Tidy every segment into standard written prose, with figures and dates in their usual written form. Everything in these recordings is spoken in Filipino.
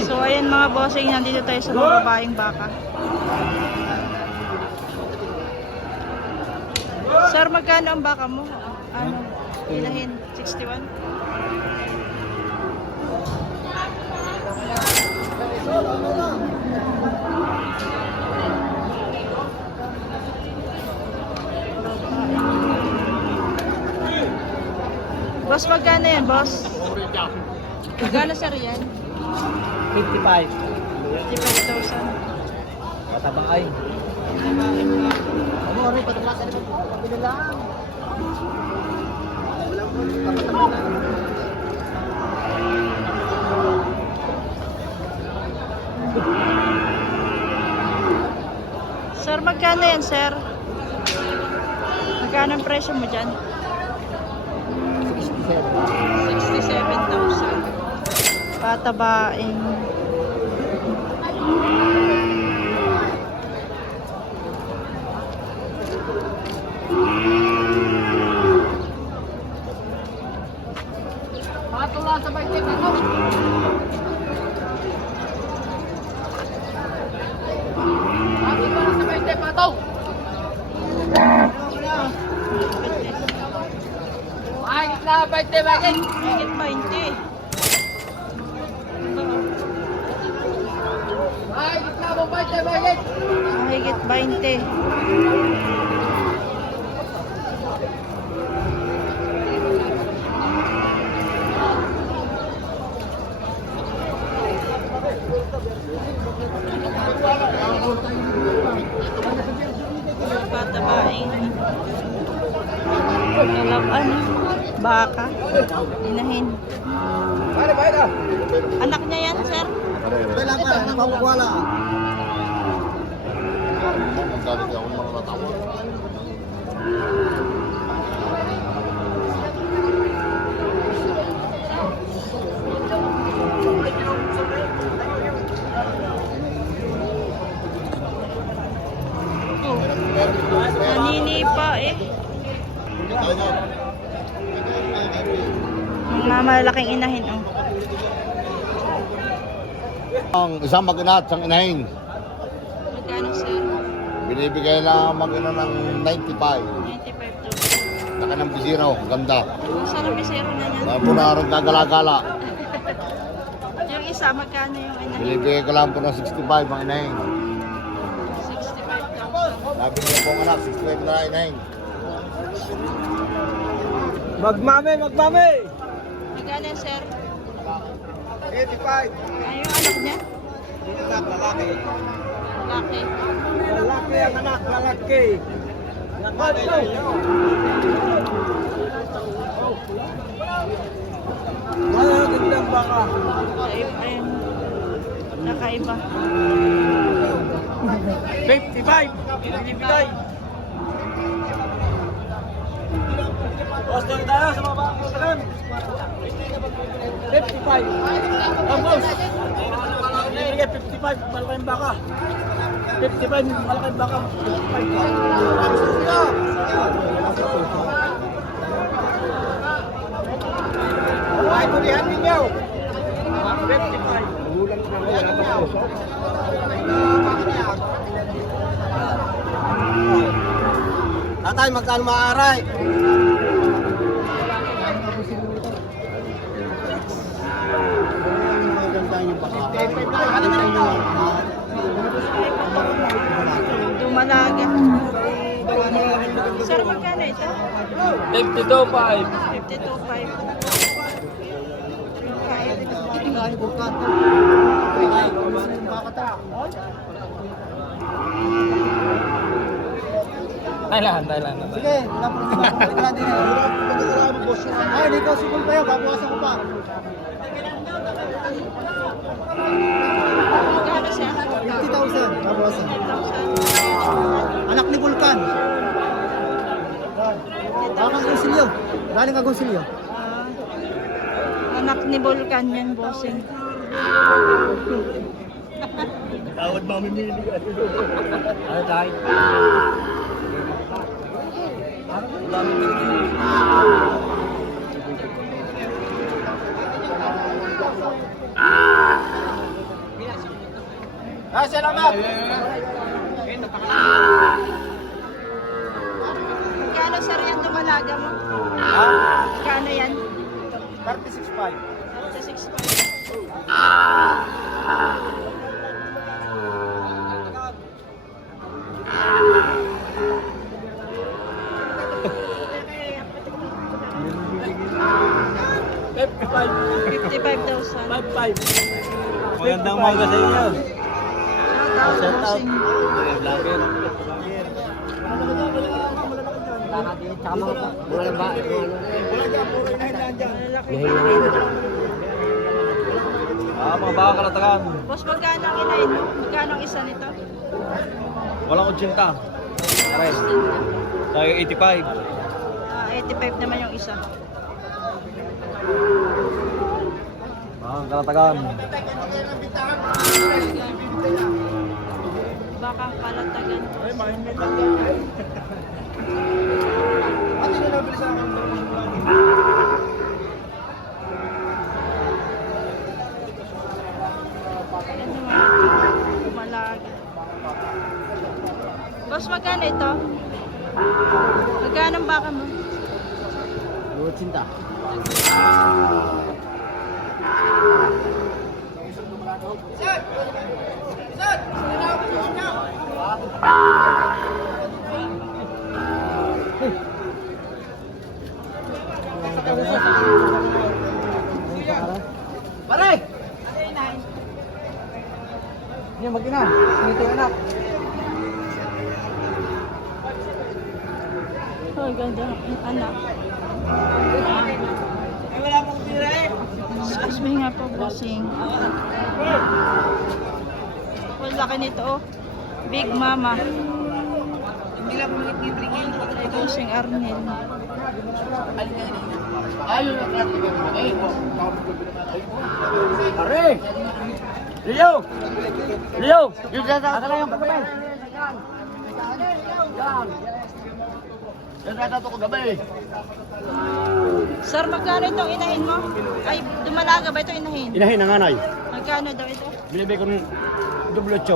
So ayan mga bossing, nandito tayo sa mga babaeng baka. Sir, magkano ang baka mo? Ano? Ilahin? 61? Boss, magkano yan, boss? Magkano sir yan? 55. 55,000. Matabang ay. Ano rin patabang ka naman? Pabili lang. Sir, magkano yan, sir? Magkano ang presyo mo dyan? 67,000. Patabain. Matula sa baitik ako. Matula sa baitik ako. Mahigit na baitik bagay. Higit 20. Mahigit na mo baitik bagay. Higit 20. Patabain. Kalaban. Baka. Inahin. Anak niya yan, sir? Kailan ka na mawawala? Naninipa eh. Mga malaking inahin, oh. Ang isang mag-ina at isang inahin, Magkano, sir? binibigay lang mag-ina ng 95. 95,000. Laki ng bisiro, ganda. Saan ang bisero na niyan? Mga po na rin gagala-gala. Yung isa, magkano yung inahin? Binibigay ko lang po ng 65 ang inahin. 65,000. Sabi niya po ang anak, 65 na inahin. Magmame! Magkano yan, sir? 85. Ay, yung anak niya? Anak, lalaki. Laki. Lalaki ang anak, lalaki. Lalaki. Wala gandang baka. Kakaiba yun. Kakaiba. 55. Binibigay. Poster tayo sa mga baka. 55. Vamos. Binibigay 55. Malaking baka. 55. Malaking baka. 55. Ay, tulihan ninyo. 55. Tatay, magkano maaray? Dumalaga. Sir, magkano ito? 52.5. 52,500. Thailand. Sige, Thailand din. Ay, hindi ko sugol pa yun. Babawasan ko pa. Magkano siya? 50,000. Babawasan. Anak ni Vulcan. Bakang Consilio. Galing ka Consilio. Anak ni Vulcan yan, bossing. Tawad mamimili ka. Ano tayo? Ay, salamat! Magkano sir yan dumalaga mo? Magkano yan? 36.5. 36.5. $55,000. Magandang umaga sa inyo. Shout out. Mga baka kalatagan. Boss, magkano ang inahin mo? Magkano ang isa nito? Walang 80. Okay. Tayo 85. 85 naman yung isa. Mga kalatagan. Baka kalatagan. Ano nga? Malaga. Boss, magkano ito? Magkano ang baka mo? 80. Pare! Ini mag-ina. Dito yung anak. Oh, ganda. Ang anak. Wala pong tira eh. Excuse me nga po, bossing. Well, laki nito, oh. Big Mama. Ay, bossing Arnel. Pare! Leo! Leo! Yung sasakot lang yung pagkain. Yan. Yan kaya ko gabi. Sir, magkano itong inahin mo? Ay, dumalaga ba ito inahin? Inahin ng anay. Magkano daw ito? Binibigay ko ng W8.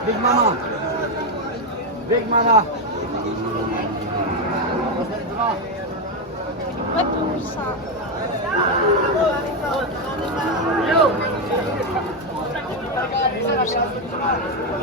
Big Mama. Big Mama. Ay, pusa.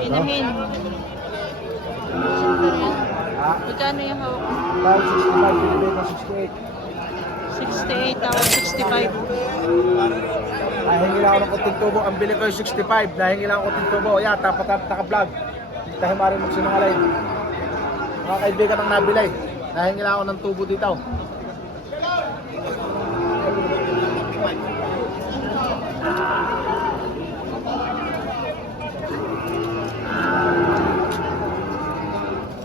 Inahin. Magkano yung hawak mo? 65, binibigay ko 68. 68, tawag 65. Nahingi lang ako ng kunting tubo. Ang bili ko yung 65. Nahingi lang ako ng kunting tubo. Yan, tapat naka-vlog. Hindi tayo maaaring magsinungalay. Mga kaibigan ang nabilay. Nahingi lang ako ng tubo dito.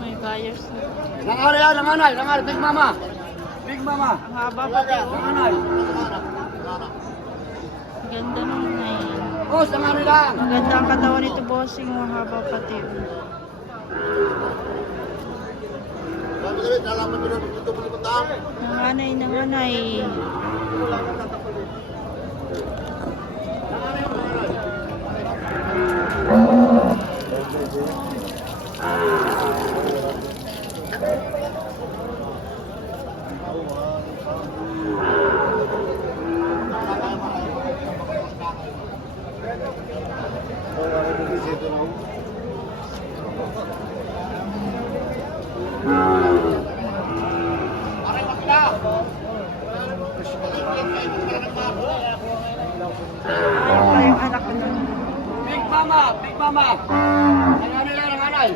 May buyers na. Nangaray yan, nangaray. Nangaray, Big Mama. Big Mama. Ang haba pati. Nangaray. Ganda ng inahin. Boss, nangaray lang. Maganda ang katawan nito, bossing. Ang haba pati. Nanganay, nanganay. Ayaw pa yung anak ko nun. Big Mama. Big Mama. Nangaray lang, nangaray.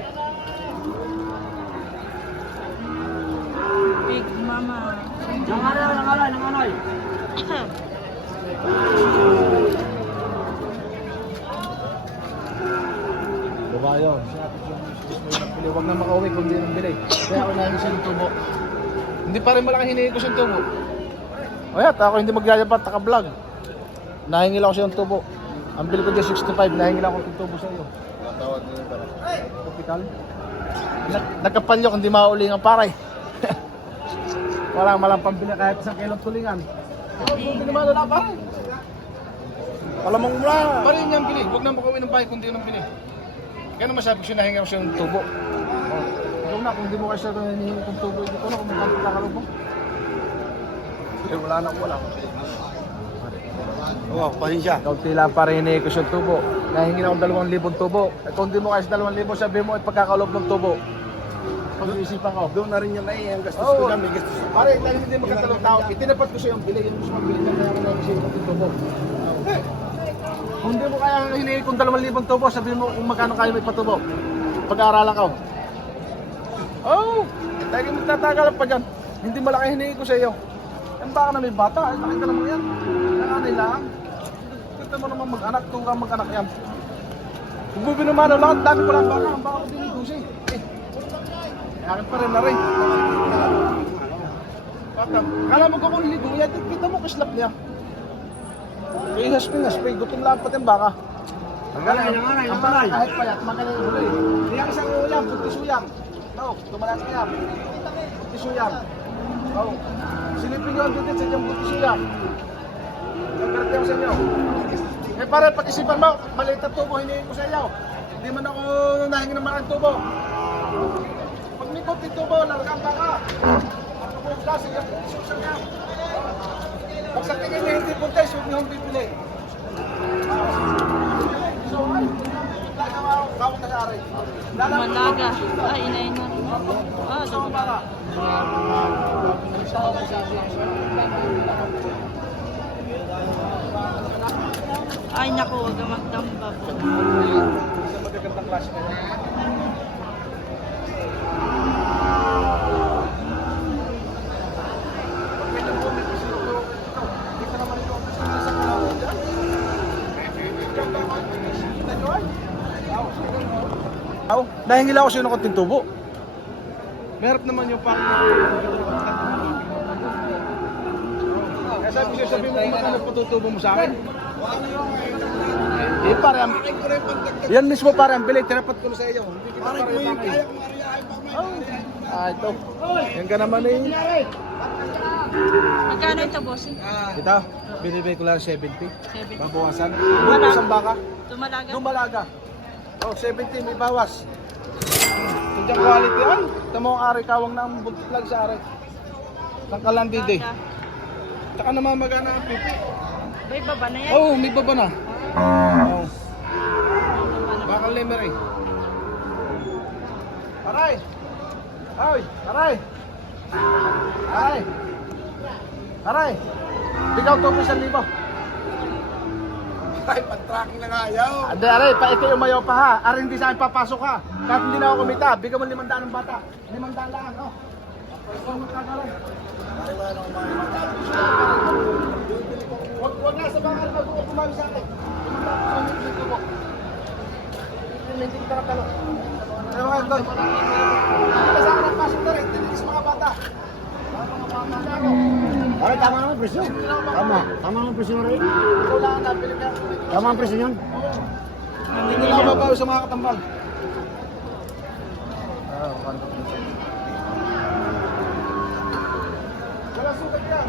Big Mama. Nangaray lang, nangaray, nangaray. Diba yun? Huwag na makauwi kung hindi nang bili. Kaya ako nahin siya ng tubo. Hindi pa rin malaki hinihingi ko siyang tubo. O yan, ako hindi magyayapat, naka-vlog. Nahingi lang ako siya ng tubo. Ang bili ko dyan 65, nahingi lang ako ng tubo sa iyo. Kapital? Nagkapalyo kung di mauling ang paray. Walang malang pambili kahit isang kilong tulingan. Hindi naman wala pa. Palamang mo na. Pa rin niyang bili. Huwag na makauwi ng bahay kung di nang bili. Kaya naman sabi ko siya nahinga ko siya ng tubo. Ikaw na, kung hindi mo kasi siya hinihingi ng tubo, hindi ko na kung magkano kakalog mo. Eh, wala na, wala. Oo, pasensya. Kaunti lang para hinihingi ko siya ng tubo. Nahingi na akong 2,000 tubo. Eh, kung hindi mo kasi 2,000, sabi mo, pagkakalob ng tubo. Pag-iisipan ko. Doon na rin yan ay ang gastos Oo. ko na, may gastos. Pare, dahil hindi magkatalong tao, itinapat ko siya yung bili, yung gusto magbili niya, kaya ako nag-isip ng tubo. Kung hindi mo kaya hinihingi kong 2,000 tubo, sabihin mo kung magkano kaya may patubo. Pag-aaralan ka. Oh, dahil magtatagal pa dyan. Hindi malaki hinihingi ko sa iyo. Yan baka na may bata, ay nakita naman yan. Nanganay lang. Kita mo naman mag-anak, kung ka mag-anak yan. Kung bubinumano lahat, dami ko lang baka, ang baka ko dinigusi. Akin pa rin na rin. Kala mo ko kung hindi ko, yan, kita mo kislap niya. Kaya hasping, gutom lang pati ang baka. Ang baka kahit payat, magaling yung huli. Kaya isang uyang, putis uyang. No, tumalas ka yan. Putis uyang. Oh, silipin nyo ang dutit sa diyang putis uyang. Nagkarate ako sa inyo. Eh pare, pag-isipan mo, maliit na tubo, hinihin ko sa iyo. Hindi man ako nahingi ng malaking tubo. Pag may konting tubo, lalakang baka. Pag kasi yung susan niya. Pag sa tingin niya hindi puntes, huwag niyo hong bibili. So, ay, bawang na sa aray. Malaga. Ay, inayin na rin. Ah, So, baka. ay, naku, huwag ka magdambab. Sa magagandang klase ka niya. Nahingil ako sa'yo ng konting tubo. Meron naman yung pang... Kaya sabi ko sabihin mo kung magkano patutubo mo sa akin. Eh pare, yan mismo pare ang bili, tinapat ko na sa iyo. Hindi kita pare yung bakay. Ah, ito. Yan ka naman eh. Magkano ito, bossing? Ito, binibigay ko lang 70. 70. Babawasan. Wala. Butos ang baka. Tumalaga? Dumalaga. Oh, 70 may bawas. Kung quality ay, ito mo ang ari kawang ng buntot sa ari. Ng kalandide. Tsaka naman magana ang pipi. May baba na yan? Oh, may baba na. Oh. Bakal limer eh. Aray! Ay! Aray! Aray! Aray! Bigaw to mo 1,000. Ay, pag-tracking na nga ayaw. Ade, aray, pa ito yung mayo pa ha. Aray, hindi sa akin papasok ha. Kahit hindi na ako kumita, bigyan mo 500 ng bata. 500 lang, oh. Ikaw magkakaroon. Huwag na sa bakal pag kumami sa akin. Dito mo. Hindi kita nakalo. Pero mga doon. Hindi sa akin ang pasok na rin. Tinilis mga bata. Ay, tama naman presyo. Tama naman presyo rin. Ikaw lang ang napili ka. Tama ang presyo yun. Hindi lang mababaw sa mga katambal. Wala sukat yan.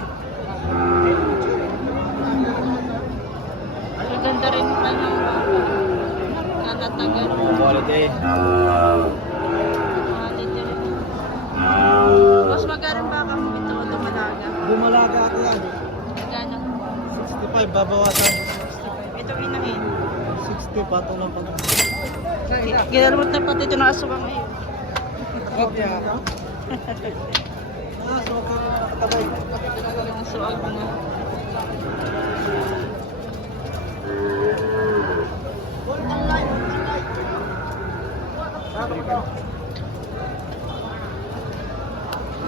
Maganda rin pa ng katatagal. Quality. Quality rin. Boss, magkano ba ka mo ito? Tumalaga? Bumalaga ako yan. Magkano? 65, babawasan. Ito inahin. 60, pato lang pag... Ginalmot na pati ito ng asukang ngayon. Kopya. So, katabay. Asuag na.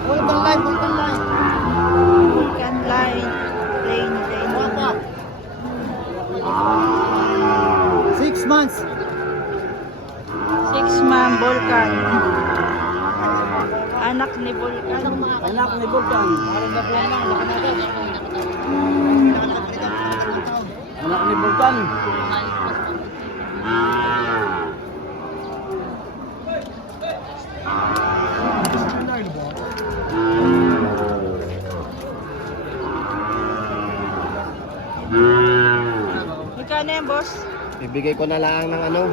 Vulcan line. Vulcan line. Lane. 6 months. 6-man Vulcan. Anak ni Vulcan. Anak ni Vulcan. Anak ni Vulcan. Magkano Magkano yan, boss? Bibigay ko na lang ng ano,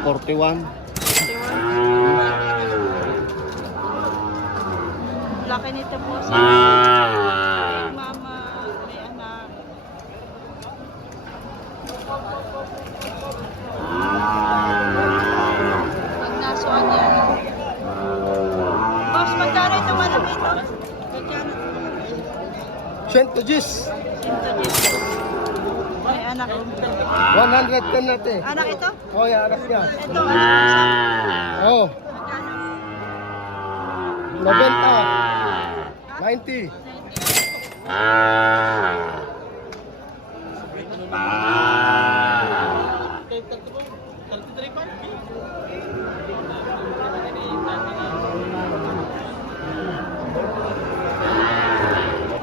41. 51. Laki nito po sa mama, may anak. Pag nasuan yan. Boss, magkano ito malaki ito? Magkano? 100 G's. 110. May anak. 100 ka natin. Anak ito? Oh, yeah, anak niya. Ito, anak ko isa. Oh, Magkano? 90.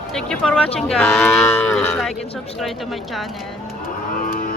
Thank you for watching, guys. Please like and subscribe to my channel.